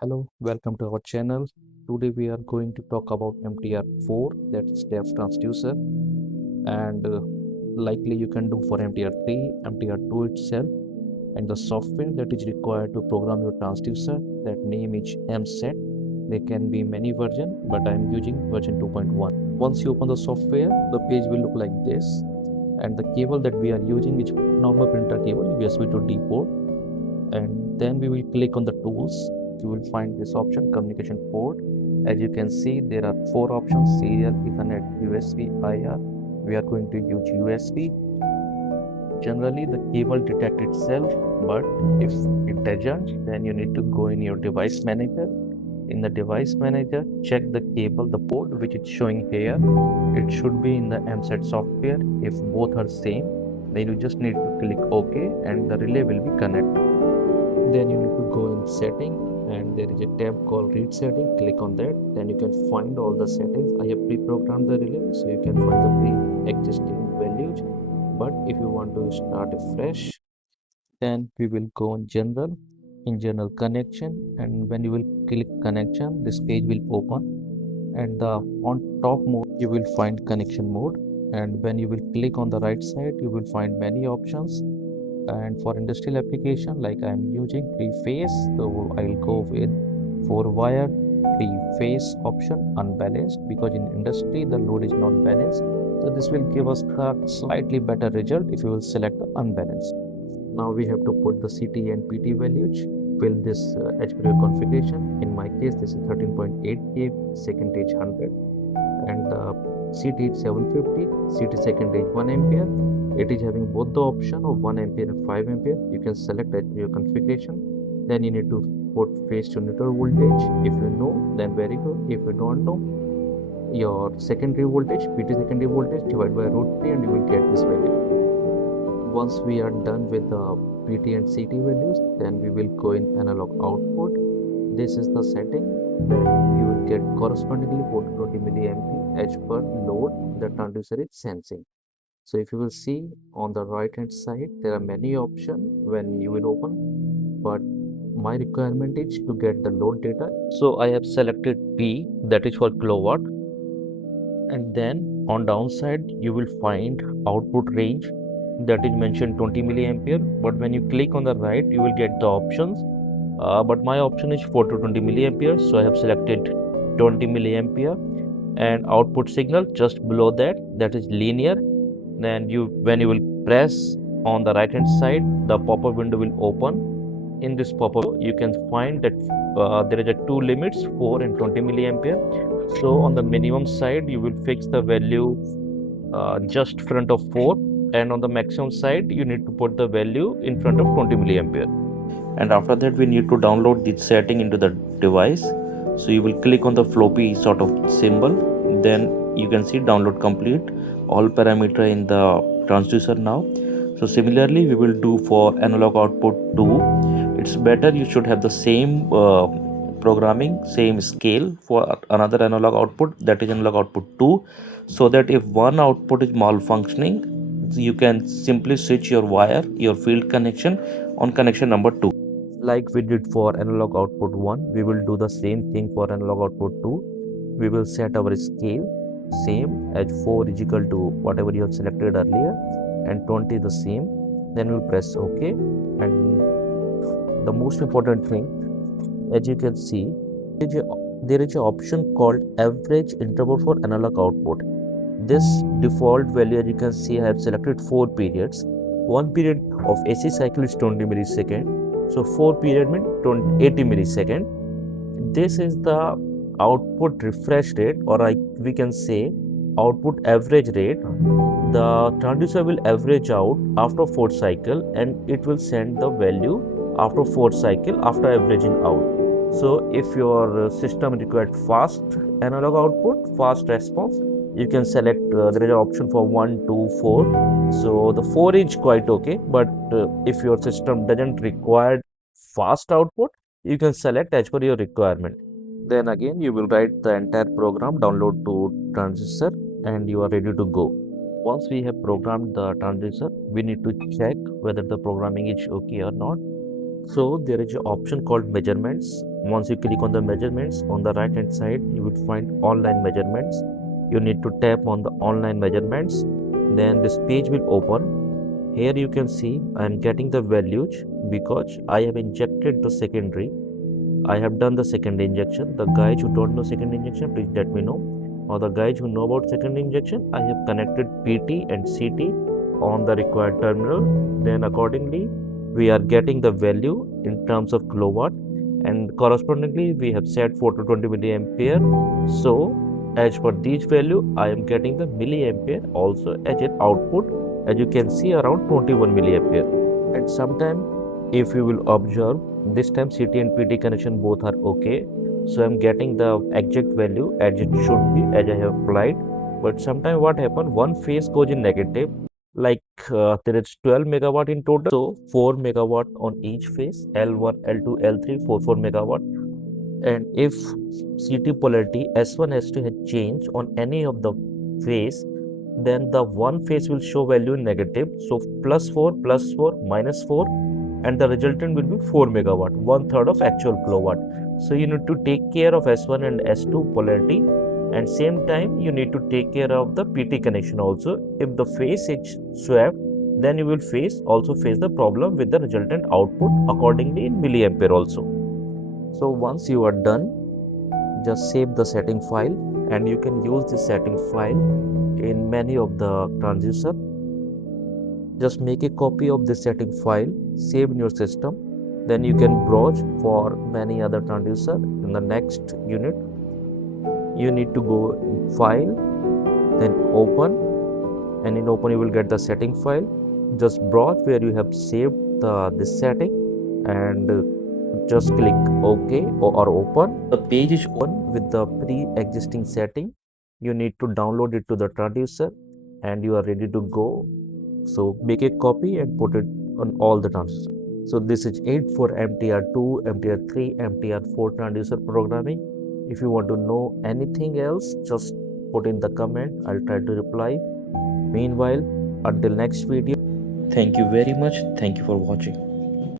Hello, welcome to our channel. Today we are going to talk about MTR4, that's DEIF transducer, and likely you can do for MTR3, MTR2 itself, and the software that is required to program your transducer. That name is MSET. There can be many versions, but I am using version 2.1. Once you open the software, the page will look like this, and the cable that we are using is normal printer cable, USB to D port, and then we will click on the tools. You will find this option communication port. As you can see, there are four options: serial, ethernet, USB, IR. We are going to use USB. Generally the cable detect itself, but if it doesn't, then you need to go in your device manager. In the device manager, check the cable, the port which is showing here. It should be in the MSET software. If both are same, then you just need to click OK and the relay will be connected. Then you need to go in setting, and there is a tab called read setting. Click on that, then you can find all the settings. I have pre-programmed the relay, so you can find the pre-existing values. But if you want to start afresh, then we will go on general. In general, connection, and when you will click connection, this page will open, and the on top mode you will find connection mode. And when you will click on the right side, you will find many options. And for industrial application, like I'm using three phase, so I'll go with four wire three phase option, unbalanced, because in industry the load is not balanced. So this will give us a slightly better result if you will select the unbalanced. Now we have to put the CT and PT values, fill this as per your configuration. In my case, this is 13.8 K, secondage 100, and CT is 750, CT secondage 1 ampere. It is having both the option of 1 ampere and 5 ampere. You can select as per your configuration. Then you need to put phase to neutral voltage. If you know, then very good. If you don't know, your secondary voltage, PT secondary voltage, divided by root 3, and you will get this value. Once we are done with the PT and CT values, then we will go in analog output. This is the setting that you will get correspondingly 420 milliampere as per load the transducer is sensing. So if you will see on the right hand side, there are many options when you will open, but my requirement is to get the load data. So I have selected P, that is for kilowatt, and then on downside you will find output range, that is mentioned 20 milliampere. But when you click on the right, you will get the options. But my option is 4 to 20 milliampere, so I have selected 20 milliampere. And output signal just below that, that is linear. Then when you will press on the right hand side, the pop-up window will open. In this pop-up you can find that there is a two limits, 4 and 20 milliampere. So on the minimum side you will fix the value just front of 4, and on the maximum side you need to put the value in front of 20 milliampere. And after that we need to download this setting into the device. So you will click on the floppy sort of symbol, then you can see download complete, all parameter in the transducer now. So similarly we will do for analog output 2. It's better you should have the same programming, same scale for another analog output, that is analog output 2, so that if one output is malfunctioning, you can simply switch your wire, your field connection on connection number 2. Like we did for analog output 1, we will do the same thing for analog output 2. We will set our scale same as 4 is equal to whatever you have selected earlier, and 20 the same. Then we'll press OK. And the most important thing, as you can see, there is an option called average interval for analog output. This default value, as you can see, I have selected 4 periods. One period of AC cycle is 20 millisecond. So 4 period means 80 millisecond. This is the output refresh rate, or we can say output average rate. The transducer will average out after 4 cycle, and it will send the value after 4 cycle after averaging out. So if your system required fast analog output, fast response, you can select there is an option for 1, 2, 4. So the 4 is quite okay, but if your system doesn't require fast output, you can select as per your requirement. Then again you will write the entire program, download to transistor, and you are ready to go. Once we have programmed the transistor, we need to check whether the programming is okay or not. So there is an option called measurements. Once you click on the measurements, on the right hand side you will find online measurements. You need to tap on the online measurements, then this page will open. Here you can see I am getting the values because I have injected the secondary. I have done the second injection. The guys who don't know second injection, please let me know. Or the guys who know about second injection, I have connected PT and CT on the required terminal. Then accordingly, we are getting the value in terms of kilowatt, and correspondingly we have set 4 to 20 milliampere. So as per these value, I am getting the milliampere also as an output. As you can see, around 21 milliampere. And sometime, if you will observe, this time CT and PT connection both are okay. So I'm getting the exact value as it should be, as I have applied. But sometimes what happen, one phase goes in negative, like there is 12 megawatt in total. So 4 megawatt on each phase, L1, L2, L3, 4 megawatt. And if CT polarity S1, S2 has changed on any of the phase, then the one phase will show value in negative. So plus 4, minus 4, and the resultant will be 4 megawatt, one third of actual kilowatt. So you need to take care of S1 and S2 polarity, and same time you need to take care of the PT connection also. If the phase is swapped, then you will face the problem with the resultant output accordingly in milliampere also. So once you are done, just save the setting file, and you can use this setting file in many of the transducer. Just make a copy of this setting file, save in your system. Then you can browse for many other transducer. In the next unit, you need to go in file, then open, and in open you will get the setting file. Just browse where you have saved this setting, and just click OK or open. The page is open with the pre-existing setting. You need to download it to the transducer, and you are ready to go. So make a copy and put it on all the transistors. So this is it for MTR2, MTR3, MTR4 transducer programming. If you want to know anything else, just put in the comment. I'll try to reply. Meanwhile, until next video, thank you very much. Thank you for watching.